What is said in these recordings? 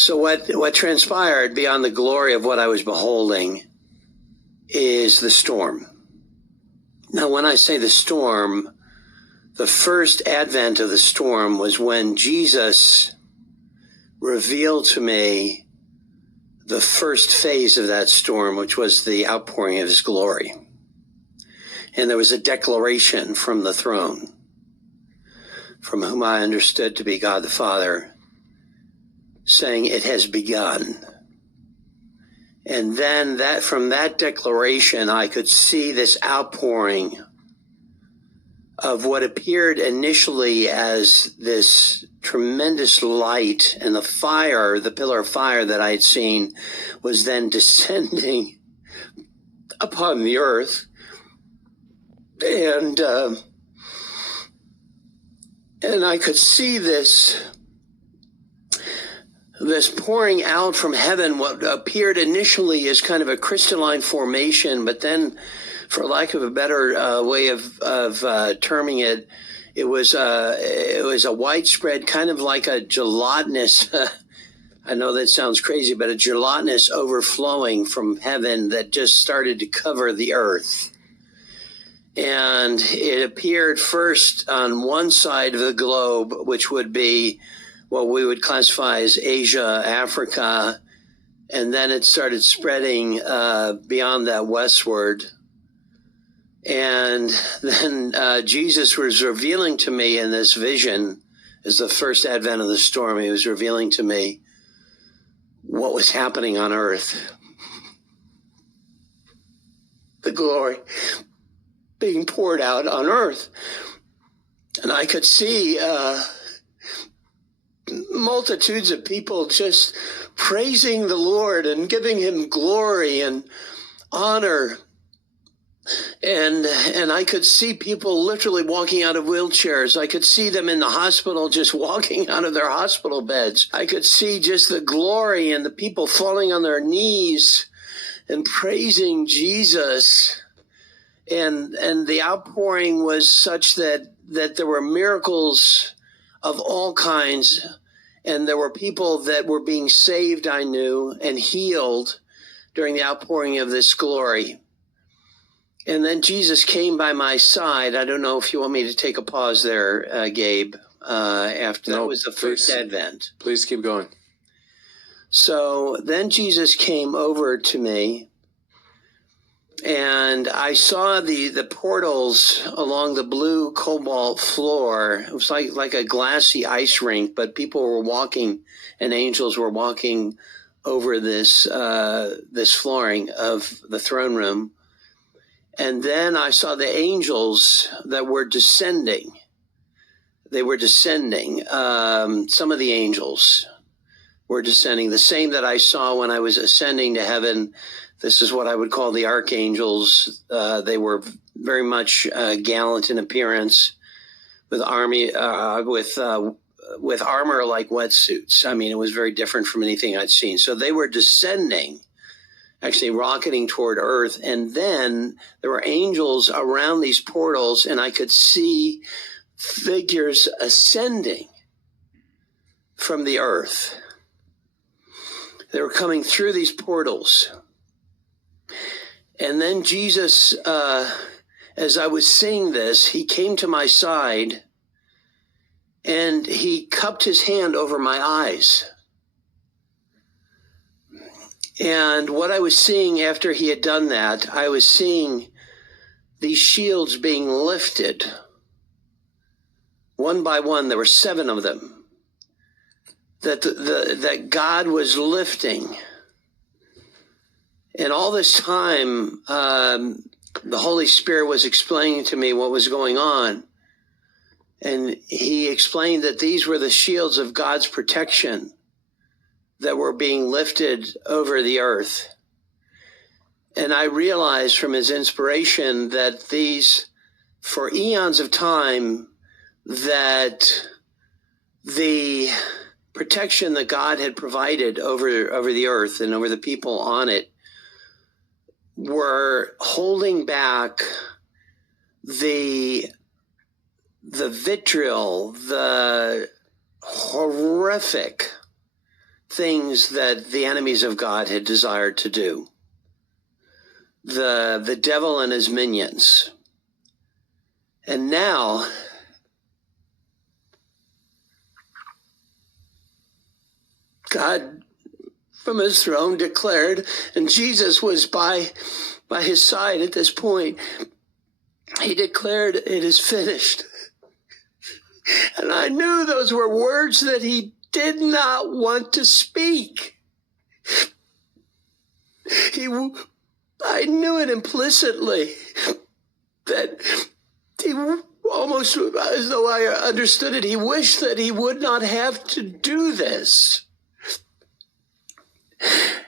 So what transpired beyond the glory of what I was beholding is the storm. Now, when I say the storm, the first advent of the storm was when Jesus revealed to me the first phase of that storm, which was the outpouring of his glory. And there was a declaration from the throne, from whom I understood to be God the Father, saying, "It has begun." And then from that declaration, I could see this outpouring of what appeared initially as this tremendous light, and the fire, the pillar of fire that I had seen, was then descending upon the earth. And I could see this pouring out from heaven, what appeared initially as kind of a crystalline formation, but then, for lack of a better way of terming it, it was a widespread, kind of like a gelatinous, I know that sounds crazy, but a gelatinous overflowing from heaven that just started to cover the earth. And it appeared first on one side of the globe, which would be what we would classify as Asia, Africa, and then it started spreading beyond that westward. And then Jesus was revealing to me in this vision, as the first advent of the storm, he was revealing to me what was happening on earth. The glory being poured out on earth. And I could see multitudes of people just praising the Lord and giving him glory and honor. And I could see people literally walking out of wheelchairs. I could see them in the hospital just walking out of their hospital beds. I could see just the glory and the people falling on their knees and praising Jesus. And the outpouring was such that there were miracles of all kinds, and there were people that were being saved, I knew, and healed during the outpouring of this glory. And then Jesus came by my side. I don't know if you want me to take a pause there, Gabe, after that was the first advent. Please keep going. So then Jesus came over to me, and I saw the portals along the blue cobalt floor. It was like a glassy ice rink, but people were walking, and angels were walking over this flooring of the throne room. And then I saw the angels that were descending. They were descending. Some of the angels were descending, the same that I saw when I was ascending to heaven. This is what I would call the archangels. They were very much gallant in appearance, with with armor like wetsuits. I mean, it was very different from anything I'd seen. So they were descending, actually rocketing toward earth. And then there were angels around these portals, and I could see figures ascending from the earth. They were coming through these portals. And then Jesus, as I was seeing this, he came to my side and he cupped his hand over my eyes. And what I was seeing after he had done that, I was seeing these shields being lifted one by one. There were 7 of them that God was lifting. And all this time, the Holy Spirit was explaining to me what was going on. And he explained that these were the shields of God's protection that were being lifted over the earth. And I realized from his inspiration that these, for eons of time, that the protection that God had provided over the earth and over the people on it were holding back the vitriol, the horrific things that the enemies of God had desired to do. The devil and his minions. And now, God from his throne declared, and Jesus was by his side at this point, he declared, "It is finished." And I knew those were words that he did not want to speak. I knew it implicitly, that he, almost as though I understood it, he wished that he would not have to do this.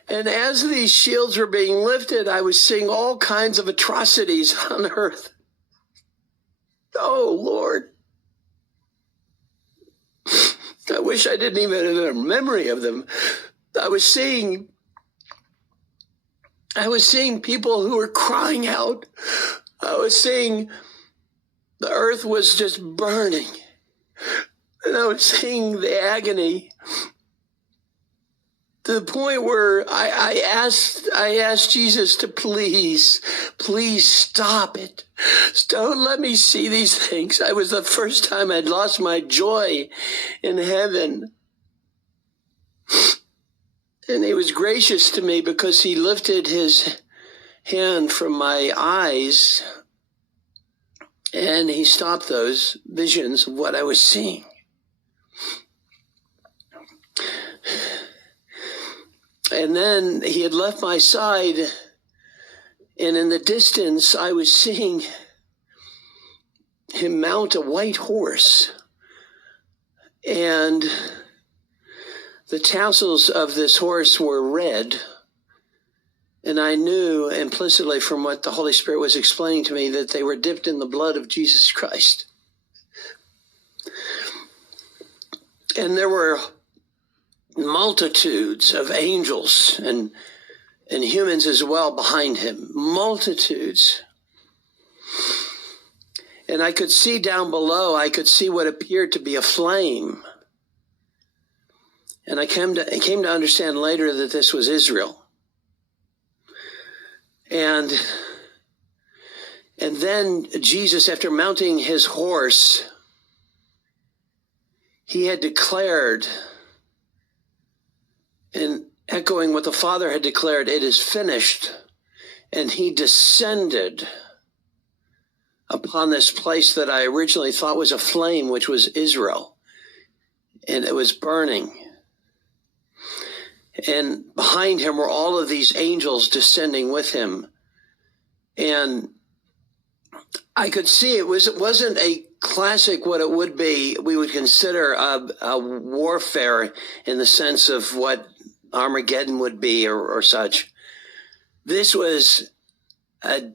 And as these shields were being lifted, I was seeing all kinds of atrocities on earth. Oh, Lord. I wish I didn't even have a memory of them. I was seeing people who were crying out. I was seeing the earth was just burning. And I was seeing the agony, to the point where I asked Jesus to please stop it. Don't let me see these things. It was the first time I'd lost my joy in heaven. And he was gracious to me because he lifted his hand from my eyes and he stopped those visions of what I was seeing. And then he had left my side, and in the distance I was seeing him mount a white horse. And the tassels of this horse were red. And I knew implicitly from what the Holy Spirit was explaining to me that they were dipped in the blood of Jesus Christ. And there were multitudes of angels and humans as well behind him. Multitudes. And I could see down below, I could see what appeared to be a flame. And I came to understand later that this was Israel. And then Jesus, after mounting his horse, he had declared, and echoing what the Father had declared, "It is finished." And he descended upon this place that I originally thought was a flame, which was Israel. And it was burning. And behind him were all of these angels descending with him. And I could see it wasn't a classic, what it would be, we would consider a warfare in the sense of what Armageddon would be or such. This was a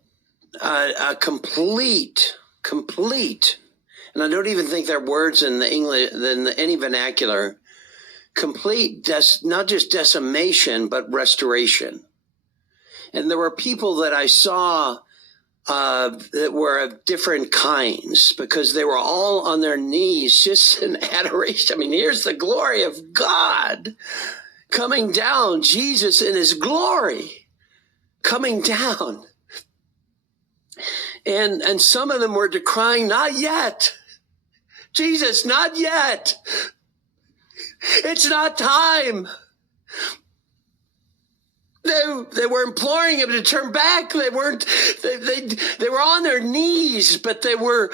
complete, and I don't even think there are words in the English, in any vernacular, complete, not just decimation, but restoration. And there were people that I saw that were of different kinds, because they were all on their knees just in adoration. I mean, here's the glory of God coming down, Jesus in his glory coming down. And some of them were decrying, "Not yet. Jesus, not yet. It's not time." They were imploring him to turn back. They were on their knees, but they were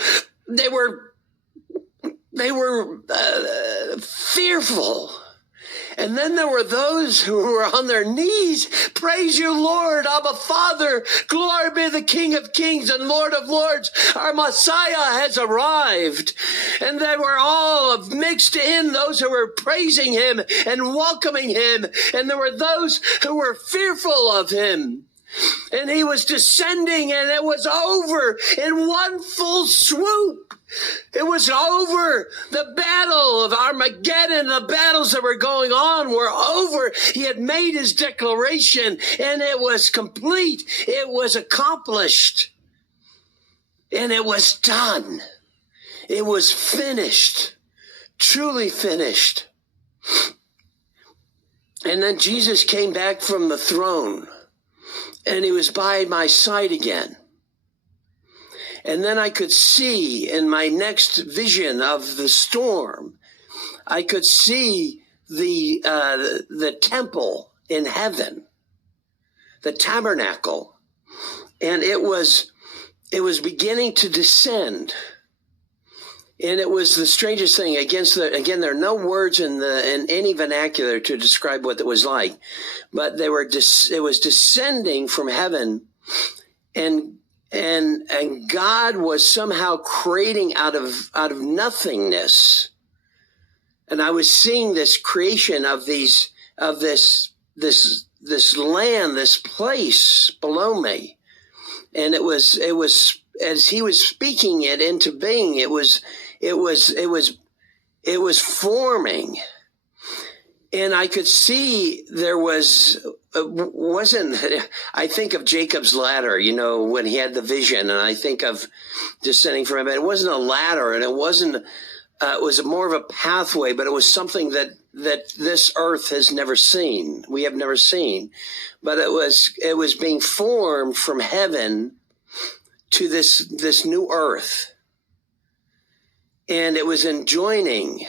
fearful. And then there were those who were on their knees. "Praise you, Lord, Abba Father. Glory be the King of Kings and Lord of Lords. Our Messiah has arrived." And they were all mixed in, those who were praising him and welcoming him. And there were those who were fearful of him. And he was descending, and it was over in one full swoop. It was over. The battle of Armageddon, the battles that were going on were over. He had made his declaration, and it was complete. It was accomplished. And it was done. It was finished. Truly finished. And then Jesus came back from the throne, and he was by my side again. And then I could see in my next vision of the storm, I could see the temple in heaven, the tabernacle, and it was beginning to descend. And it was the strangest thing. Again, there are no words in any vernacular to describe what it was like, but it was descending from heaven, and God was somehow creating out of nothingness. And I was seeing this creation of this land, this place below me, and it was as he was speaking it into being. It was forming, and I could see there wasn't. I think of Jacob's ladder, when he had the vision, and I think of descending from heaven. It wasn't a ladder, and it wasn't. It was more of a pathway, but it was something that this earth has never seen. We have never seen, but it was being formed from heaven to this new earth, and it was enjoining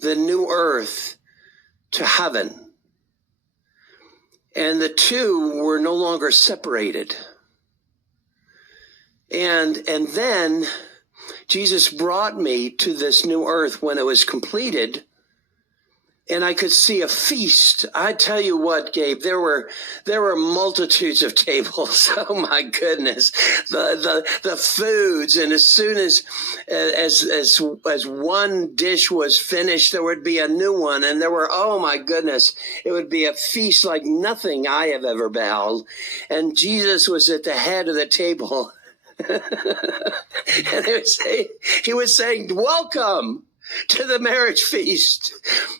the new earth to heaven, and the two were no longer separated. And then Jesus brought me to this new earth when it was completed, and I could see a feast. I tell you what, Gabe, there were multitudes of tables. Oh my goodness, the foods, and as soon as one dish was finished, there would be a new one, and oh my goodness, it would be a feast like nothing I have ever beheld. And Jesus was at the head of the table. And he was saying, welcome to the marriage feast.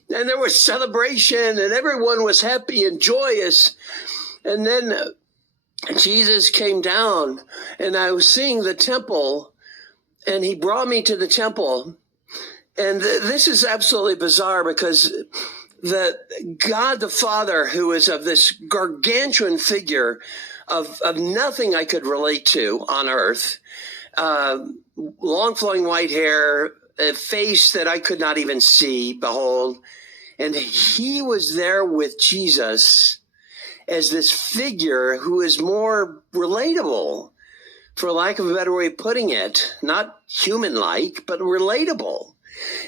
And there was celebration, and everyone was happy and joyous. And then Jesus came down, and I was seeing the temple, and he brought me to the temple. And this is absolutely bizarre, because God the Father, who is of this gargantuan figure of nothing I could relate to on earth, long flowing white hair, a face that I could not even see, behold. And he was there with Jesus as this figure who is more relatable, for lack of a better way of putting it, not human-like, but relatable.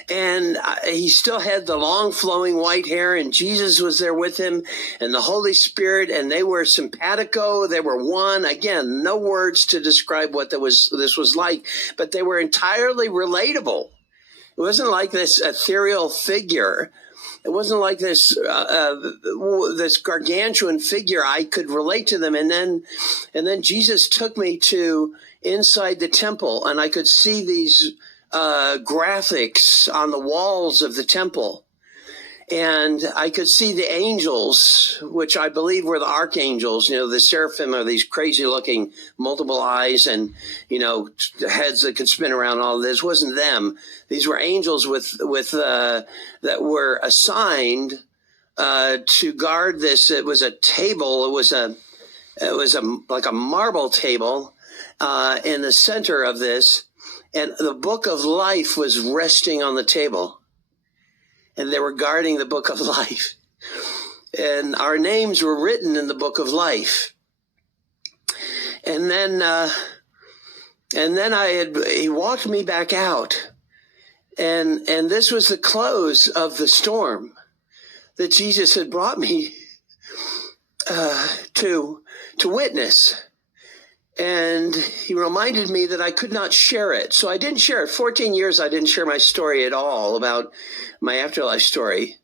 And he still had the long flowing white hair, and Jesus was there with him, and the Holy Spirit, and they were simpatico. They were one. Again, no words to describe what this was like, but they were entirely relatable. It wasn't like this ethereal figure. It wasn't like this gargantuan figure. I could relate to them. And then Jesus took me to inside the temple, and I could see these graphics on the walls of the temple, and I could see the angels, which I believe were the archangels. The seraphim are these crazy looking multiple eyes and heads that could spin around. All of this wasn't them. These were angels with that were assigned to guard this. It was a table. It was like a marble table in the center of this. And the book of life was resting on the table, and they were guarding the book of life. And our names were written in the book of life. And then he walked me back out, and this was the close of the storm that Jesus had brought me to witness. And he reminded me that I could not share it. So I didn't share it. 14 years I didn't share my story at all about my afterlife story.